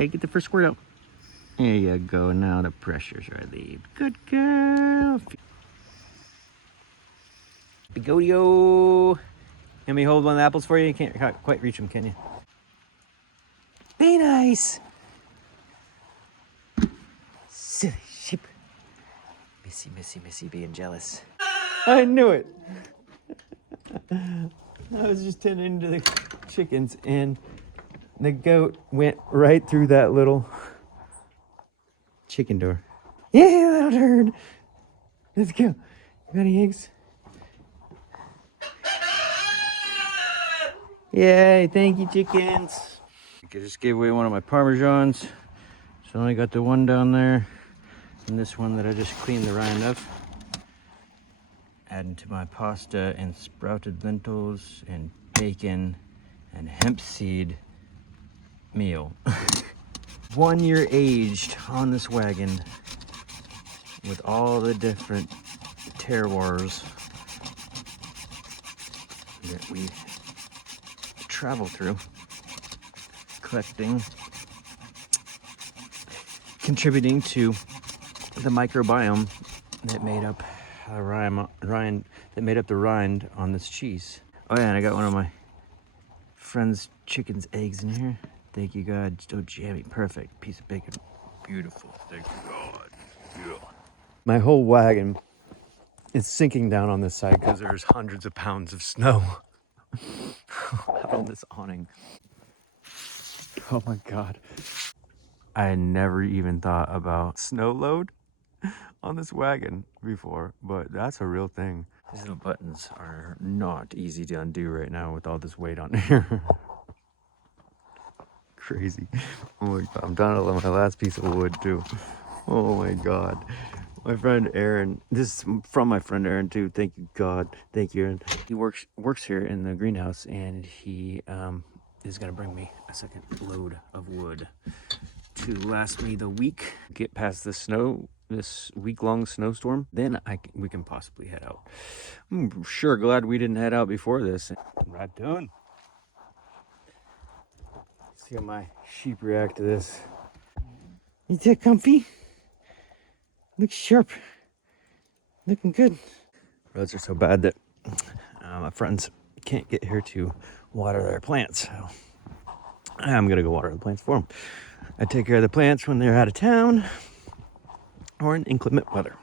Okay, get the first squirt out. There you go. Now the pressure's relieved. Good girl. Bigodio. Let me hold one of the apples for you. You can't quite reach them, can you? Be nice. Silly sheep. Missy being jealous. I knew it. I was just tending to the chickens and the goat went right through that little chicken door. Yeah, little turd. Let's go. You got any eggs? Yay, thank you, chickens. I just gave away one of my Parmesans. So I only got the one down there. And this one that I just cleaned the rind of. Adding to my pasta and sprouted lentils and bacon and hemp seed meal. 1 year aged on this wagon with all the different terroirs that we travel through, collecting, contributing to the microbiome that made up the rind on this cheese. Oh yeah, and I got one of my friend's chicken's eggs in here. Thank you, God. So jammy, perfect piece of bacon, beautiful. Thank you, God. Yeah. My whole wagon is sinking down on this side because there's hundreds of pounds of snow out on this awning. Oh my God. I had never even thought about snow load on this wagon before, but that's a real thing. These little buttons are not easy to undo right now with all this weight on here. Crazy. Oh my God, I'm down to my last piece of wood too. Oh my God. My friend Aaron, this is from my friend Aaron too. Thank you, God. Thank you, Aaron. He works here in the greenhouse, and he is gonna bring me a second load of wood to last me the week. Get past the snow, this week-long snowstorm, then we can possibly head out. I'm sure glad we didn't head out before this. Right done. See how my sheep react to this. Is that comfy? Looks sharp. Looking good. Roads are so bad that my friends can't get here to water their plants. So I'm gonna go water the plants for them. I take care of the plants when they're out of town or in inclement weather.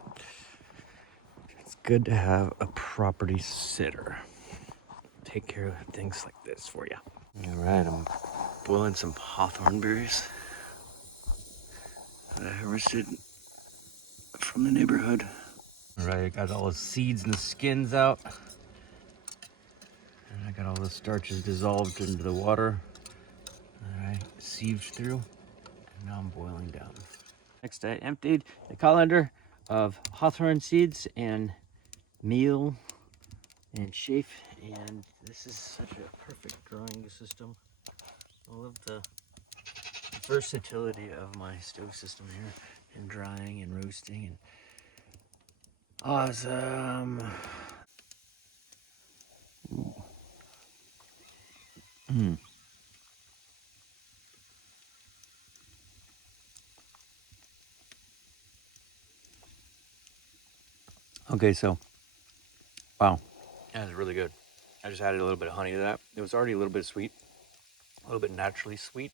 It's good to have a property sitter. Take care of things like this for you. All right, I'm boiling some hawthorn berries that I harvested from the neighborhood. All right, I got all the seeds and the skins out. And I got all the starches dissolved into the water. All right, sieved through, and now I'm boiling down. Next, I emptied the colander of hawthorn seeds and meal and chaff, and this is such a perfect growing system. I love the versatility of my stove system here, and drying and roasting and awesome. Okay, so wow, that is really good. I just added a little bit of honey to that. It was already a little bit sweet, a little bit naturally sweet.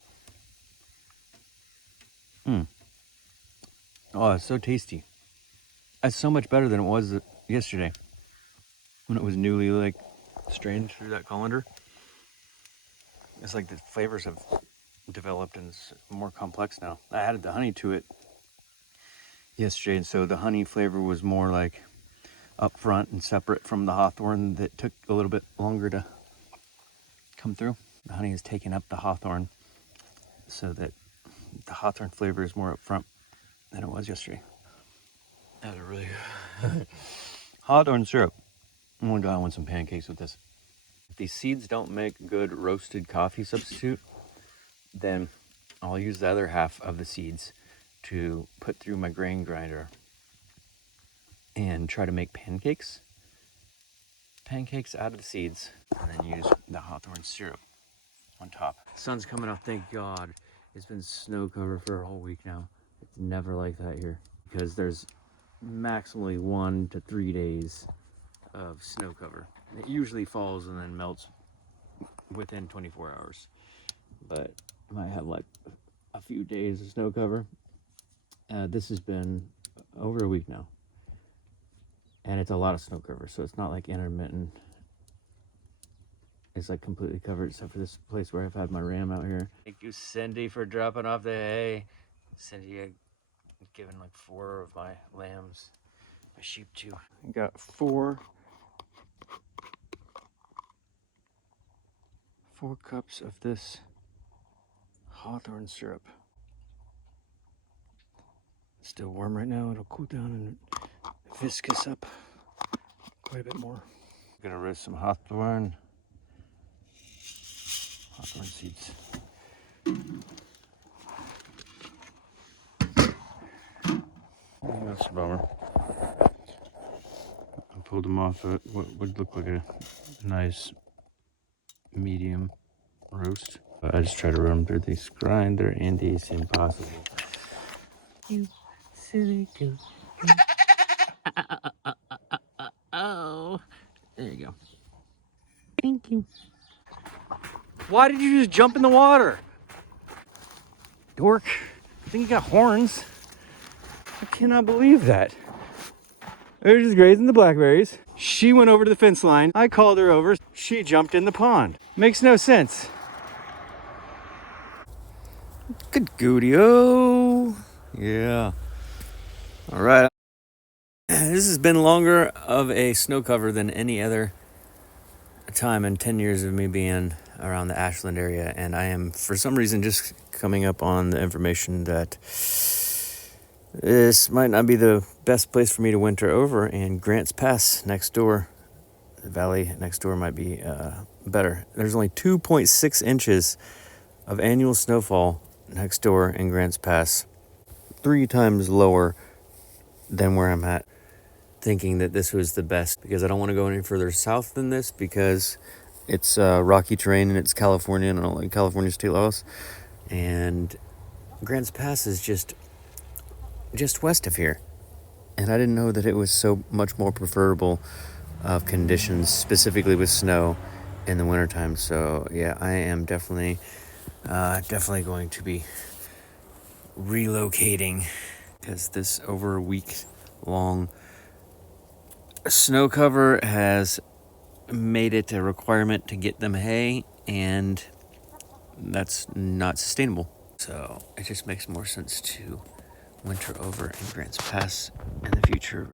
Oh, it's so tasty. It's so much better than it was yesterday when it was newly strained through that colander. It's like the flavors have developed and it's more complex now. I added the honey to it yesterday, and so the honey flavor was more like up front and separate from the hawthorn that took a little bit longer to come through. The honey has taken up the hawthorn so that the hawthorn flavor is more up front than it was yesterday. That's really good. Hawthorn syrup. Oh my God, I want some pancakes with this. If these seeds don't make good roasted coffee substitute, then I'll use the other half of the seeds to put through my grain grinder and try to make pancakes. Pancakes out of the seeds, and then use the hawthorn syrup on top. Sun's coming up, thank God. It's been snow cover for a whole week now. It's never like that here because there's maximally 1 to 3 days of snow cover. It usually falls and then melts within 24 hours, but I might have like a few days of snow cover. This has been over a week now, and it's a lot of snow cover, so it's not like intermittent. It's like completely covered except for this place where I've had my ram out here. Thank you, Cindy, for dropping off the hay. Cindy had given like 4 of my lambs, my sheep too. I got 4 cups of this hawthorn syrup. It's still warm right now. It'll cool down and viscous up quite a bit more. I'm gonna roast some hawthorn seeds. That's a bummer. I pulled them off at what would look like a nice medium roast. I just try to run them through this grinder, and it's impossible. You silly goose. Oh, there you go. Thank you. Why did you just jump in the water? Dork. I think you got horns. I cannot believe that. They're just grazing the blackberries. She went over to the fence line. I called her over. She jumped in the pond. Makes no sense. Good goodio. Yeah. All right. This has been longer of a snow cover than any other time in 10 years of me being around the Ashland area. And I am, for some reason, just coming up on the information that this might not be the best place for me to winter over, and Grants Pass next door, the valley next door, might be better. There's only 2.6 inches of annual snowfall next door in Grants Pass, 3 times lower than where I'm at, thinking that this was the best because I don't want to go any further south than this because it's rocky terrain and it's California and I don't like California state laws. And Grants Pass is just west of here, and I didn't know that it was so much more preferable of conditions, specifically with snow in the wintertime. So yeah, I am definitely going to be relocating because this over a week long snow cover has made it a requirement to get them hay, and that's not sustainable. So it just makes more sense to winter over in Grants Pass in the future.